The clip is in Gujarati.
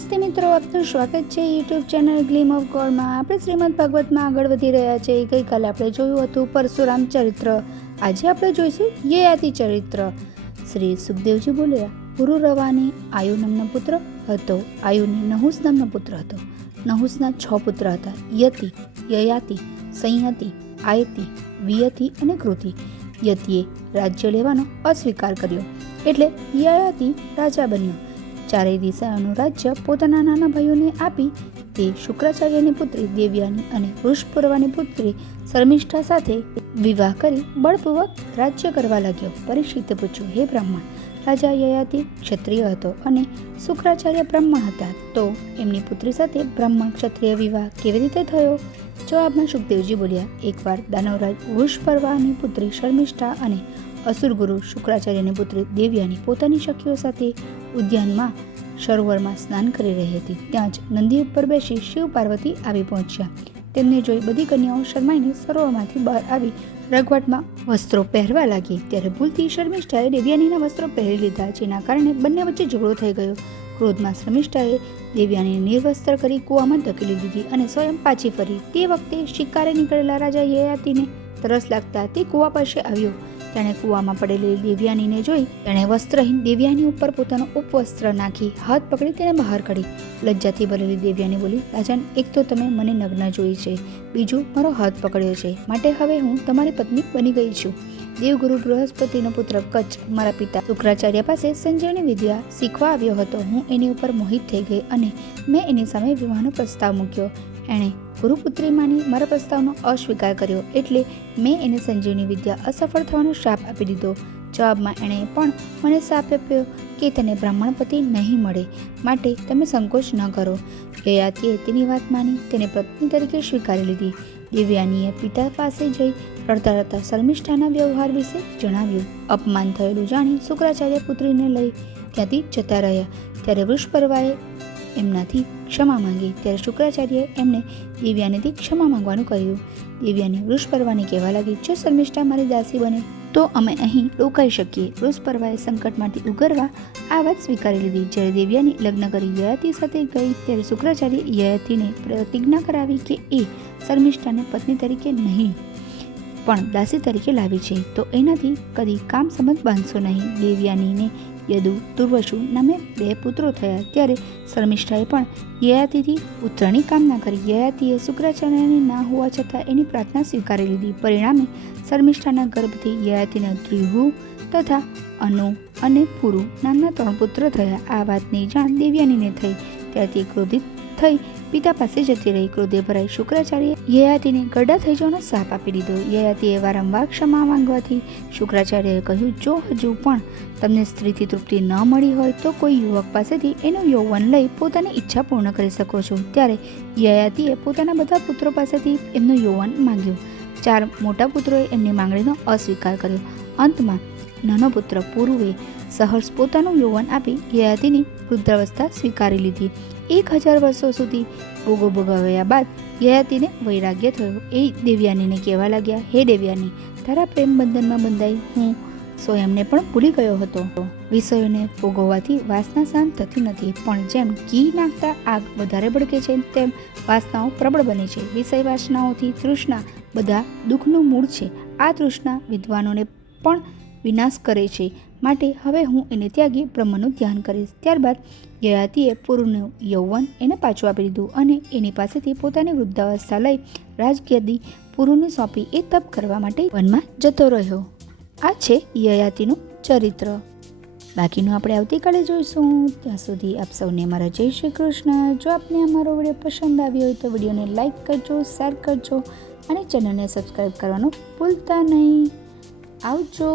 નમસ્તે મિત્રો, આપનું સ્વાગત છે યુટ્યુબ ચેનલ ગ્લીમ ઓફ ગોડમાં। આપણે શ્રીમદ ભાગવતમાં આગળ વધી રહ્યા છે। ગઈકાલે આપણે જોયું હતું પરશુરામ ચરિત્ર। આજે આપણે જોઈશું યયાતિ ચરિત્ર। શ્રી સુખદેવજી બોલ્યા, પુરુરવાની આયુ નામનો પુત્ર હતો। આયુને નહુસ નામનો પુત્ર હતો। નહુસના 6 પુત્ર હતા, યતિ, યયાતિ, સંયતિ, આયતિ, વિયતિ અને કૃતિ। યતિએ રાજ્ય લેવાનો અસ્વીકાર કર્યો એટલે યયાતિ રાજા બન્યો। ચારેય દિશાઓનું રાજ્ય પોતાના નાના ભાઈઓને આપી તે શુક્રાચાર્યની પુત્રી દેવયાની અને વૃષપૂર્વાની પુત્રી શર્મિષ્ઠા સાથે વિવાહ કરી બળપૂર્વક રાજ્ય કરવા લાગ્યો। પરીક્ષિતે પૂછ્યું, હે બ્રાહ્મણ, રાજા યયાતિ ક્ષત્રિય હતો અને શુક્રાચાર્ય બ્રાહ્મણ હતા, તો એમની પુત્રી સાથે બ્રાહ્મણ ક્ષત્રિય વિવાહ કેવી રીતે થયો? જવાબમાં સુખદેવજી બોલ્યા, એકવાર દાનવરાજ વૃષપર્વાની પુત્રી શર્મિષ્ઠા અને અસુરગુરુ શુક્રાચાર્યની પુત્રી દેવયાની પોતાની સખીઓ સાથે ઉદ્યાનમાં સરોવરમાં સ્નાન કરી રહી હતી। ત્યાં જ નંદી ઉપર બેસી શિવ પાર્વતી આવી પહોંચ્યા। તેમને જોઈ બધી કન્યાઓ શરમાઈને સરોવરમાંથી બહાર આવી રઘવાટમાં વસ્ત્રો પહેરવા લાગી। ત્યારે ભૂલથી શર્મિષ્ઠાએ દેવયાનીના વસ્ત્રો પહેરી લીધા, જેના કારણે બંને વચ્ચે ઝઘડો થઈ ગયો। ક્રોધમાં શર્મિષ્ઠાએ દેવયાનીને નિર્વસ્ત્ર કરી કૂવામાં ધકેલી દીધી અને સ્વયં પાછી ફરી। તે વખતે શિકારે નીકળેલા રાજા યયાતિને તરસ લાગતા તે કૂવા પાસે આવ્યો। તેણે કૂવામાં પડેલી દેવયાનીને જોઈ તેણે વસ્ત્રહીન દેવયાની ઉપર પોતાનો ઉપવસ્ત્ર નાખી હાથ પકડી તેને બહાર કાઢી। લજ્જાથી ભરેલી દેવયાની બોલી, રાજન, એક તો તમે મને નગ્ન જોઈ છે, બીજું મારો હાથ પકડ્યો છે, માટે હવે હું તમારી પત્ની બની ગઈ છું। દેવગુરુ બૃહસ્પતિનો પુત્ર કચ્છ મારા પિતા શુક્રાચાર્ય પાસે સંજીવની વિદ્યા શીખવા આવ્યો હતો। હું એની ઉપર મોહિત થઈ ગઈ અને મેં એની સામે વિવાહનો પ્રસ્તાવ મૂક્યો। એણે ગુરુપુત્રી માની મારા પ્રસ્તાવનો અસ્વીકાર કર્યો એટલે મેં એને સંજીવની વિદ્યા અસફળ થવાનો શાપ આપી દીધો। જવાબમાં એણે પણ મને શાપ આપ્યો કે તને બ્રાહ્મણ પતિ નહીં મળે, માટે તમે સંકોચ ન કરો। યયાતિએ તેની વાત માની તેને પત્ની તરીકે સ્વીકારી લીધી। દેવયાનીએ પિતા પાસે જઈ રડતા રડતા શર્મિષ્ઠાના વ્યવહાર વિશે જણાવ્યું। અપમાન થયેલું જાણી શુક્રાચાર્ય પુત્રીને લઈ ત્યાંથી જતા રહ્યા। ત્યારે વૃષપર્વાએ એમનાથી ક્ષમા માંગી। ત્યારે શુક્રાચાર્યએ એમને દેવયાનીથી ક્ષમા માંગવાનું કહ્યું। દેવયાની વૃષપર્વાને કહેવા લાગી, જો શર્મિષ્ઠા મારી દાસી બને તો અમે અહીં રોકાઈ શકીએ। વૃષપર્વાએ સંકટમાંથી ઉગરવા આ વાત સ્વીકારી લીધી। જ્યારે દેવયાની લગ્ન કરી યયાતિ સાથે ગઈ ત્યારે શુક્રાચાર્યએ યયાતિને પ્રતિજ્ઞા કરાવી કે એ શર્મિષ્ઠાને પત્ની તરીકે નહીં પણ દાસી તરીકે લાવી છે તો એનાથી કદી કામ સંબંધ બાંધશો નહીં। દેવયાનીને યદુ, તુર્વશુ નામે 2 પુત્રો થયા। ત્યારે શર્મિષ્ઠાએ પણ યયાતિથી પુત્રની કામના કરી। યયાતિએ શુક્રાચાર્યને ના હોવા છતાં એની પ્રાર્થના સ્વીકારી લીધી। પરિણામે શર્મિષ્ઠાના ગર્ભથી યયાતિના દ્રિહુ તથા અનુ અને પુરુ નામના 3 પુત્ર થયા। આ વાતની જાણ દેવયાનીને થઈ ત્યારે તે ક્રોધિત થઈ પિતા પાસે જતી રહી। ક્રોધે ભરાઈ શુક્રાચાર્યએ યયાતિને ગરડા થઈ જવાનો શાપ આપી દીધો। યયાતિએ વારંવાર ક્ષમા માંગવાથી શુક્રાચાર્યએ કહ્યું, જો હજુ પણ તમને સ્ત્રીથી તૃપ્તિ ન મળી હોય તો કોઈ યુવક પાસેથી એનું યૌવન લઈ પોતાની ઈચ્છા પૂર્ણ કરી શકો છો। ત્યારે યયાતિએ પોતાના બધા પુત્રો પાસેથી એમનું યૌવન માંગ્યું। 4 મોટા પુત્રોએ એમની માંગણીનો અસ્વીકાર કર્યો। અંતમાં નાનો પુત્ર પુરુએ સહર્ષ પોતાનું યૌવન આપી યયાતિની વૃદ્ધાવસ્થા સ્વીકારી લીધી। 1000 વર્ષો સુધી ભોગો ભોગવ્યા બાદ યયાતિને વૈરાગ્ય થયો। એ દેવયાનીને કહેવા લાગ્યા, હે દેવયાની, તારા પ્રેમ બંધનમાં બંધાઈ હું સ્વયંને પણ ભૂલી ગયો હતો। વિષયોને ભોગવવાથી વાસના શાંત થતી નથી, પણ જેમ ઘી નાખતા આગ વધારે ભડકે છે તેમ વાસનાઓ પ્રબળ બને છે। વિષય વાસનાઓથી તૃષ્ણા બધા દુઃખનું મૂળ છે। આ તૃષ્ણા વિદ્વાનોને પણ વિનાશ કરે છે, માટે હવે હું એને ત્યાગી બ્રહ્મનું ધ્યાન કરીશ। ત્યારબાદ યયાતિએ પુરુનું યૌવન એને પાછું આપી દીધું અને એની પાસેથી પોતાની વૃદ્ધાવસ્થા લઈ રાજગાદી પુરુને સોંપી એ તપ કરવા માટે વનમાં જતો રહ્યો। આ છે યયાતિનું ચરિત્ર। બાકીનું આપણે આવતીકાલે જોઈશું। ત્યાં સુધી આપ સૌને મારા જય શ્રી કૃષ્ણ। જો આપને અમારો વિડીયો પસંદ આવ્યો હોય તો વિડીયોને લાઈક કરજો, શેર કરજો અને ચેનલને સબસ્ક્રાઈબ કરવાનું ભૂલતા નહીં। આવજો।